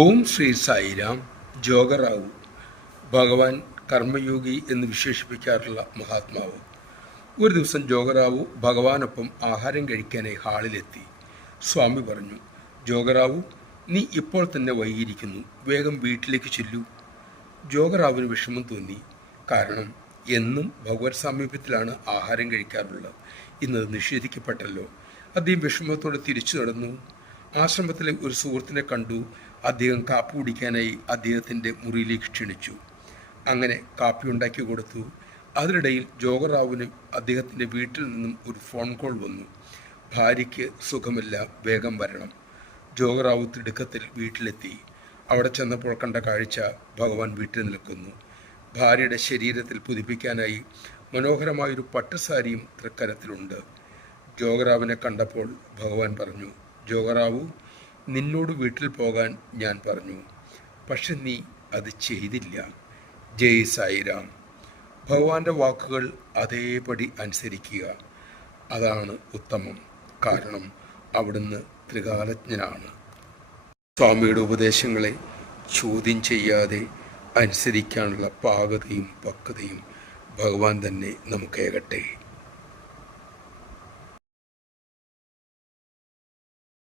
ഓം ശ്രീ സായിരാം. ജോഗറാവു ഭഗവാൻ കർമ്മയോഗി എന്ന് വിശേഷിപ്പിക്കാറുള്ള മഹാത്മാവ്. ഒരു ദിവസം ജോഗറാവു ഭഗവാനൊപ്പം ആഹാരം കഴിക്കാനായി ഹാളിലെത്തി. സ്വാമി പറഞ്ഞു, ജോഗറാവു, നീ ഇപ്പോൾ തന്നെ വൈകിയിരിക്കുന്നു, വേഗം വീട്ടിലേക്ക് ചെല്ലൂ. ജോഗറാവിന് വിഷമം തോന്നി. കാരണം എന്നും ഭഗവത് സാമീപ്യത്തിലാണ് ആഹാരം കഴിക്കാറുള്ളത്. ഇന്നത് നിഷേധിക്കപ്പെട്ടല്ലോ. അദ്ദേഹം വിഷമത്തോടെ തിരിച്ചു നടന്നു. ആശ്രമത്തിലെ ഒരു സുഹൃത്തിനെ കണ്ടു. അദ്ദേഹം കാപ്പി കുടിക്കാനായി അദ്ദേഹത്തിൻ്റെ മുറിയിലേക്ക് ക്ഷണിച്ചു. അങ്ങനെ കാപ്പി ഉണ്ടാക്കി കൊടുത്തു. അതിനിടയിൽ ജോഗറാവുവിന് അദ്ദേഹത്തിൻ്റെ വീട്ടിൽ നിന്നും ഒരു ഫോൺ കോൾ വന്നു. ഭാര്യയ്ക്ക് സുഖമില്ല, വേഗം വരണം. ജോഗറാവു തിടുക്കത്തിൽ വീട്ടിലെത്തി. അവിടെ ചെന്നപ്പോൾ കണ്ട കാഴ്ച, ഭഗവാൻ വീട്ടിൽ നിൽക്കുന്നു. ഭാര്യയുടെ ശരീരത്തിൽ പുതുപ്പിക്കാനായി മനോഹരമായൊരു പട്ടുസാരിയും തൃക്കരത്തിലുണ്ട്. ജോഗറാവിനെ കണ്ടപ്പോൾ ഭഗവാൻ പറഞ്ഞു, ജോഗറാവു, നിന്നോട് വീട്ടിൽ പോകാൻ ഞാൻ പറഞ്ഞു, പക്ഷെ നീ അത് ചെയ്തില്ല. ജയ് സായിരാം. ഭഗവാന്റെ വാക്കുകൾ അതേപടി അനുസരിക്കുക, അതാണ് ഉത്തമം. കാരണം അവിടുന്ന് ത്രികാലജ്ഞനാണ്. സ്വാമിയുടെ ഉപദേശങ്ങളെ ചോദ്യം ചെയ്യാതെ അനുസരിക്കാനുള്ള പാകതയും പക്വതയും ഭഗവാൻ തന്നെ നമുക്കേകട്ടെ.